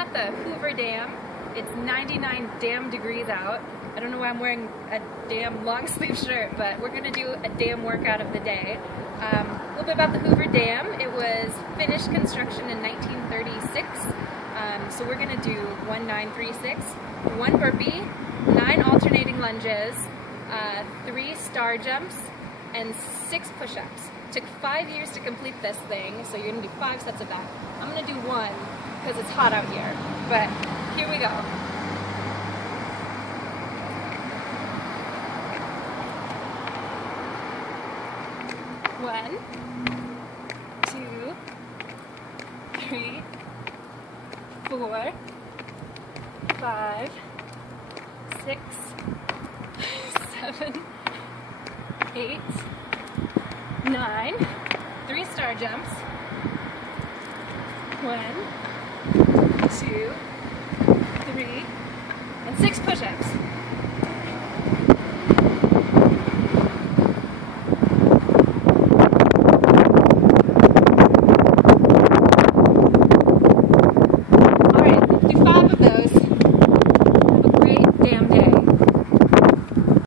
at the Hoover Dam. It's 99 damn degrees out. I don't know why I'm wearing a damn long sleeve shirt, but we're gonna do a dam workout of the day. A little bit about the Hoover Dam. It was finished construction in 1936. So we're gonna do 1936, 1 burpee, 9 alternating lunges, 3 star jumps, and 6 push-ups. Took 5 years to complete this thing, so you're gonna do 5 sets of that. I'm gonna do 1 because it's hot out here, but here we go. One, 2, 3, 4, 5, 6, 7, 8, 9, 3 star jumps, 1, 2, 3, and 6 push-ups.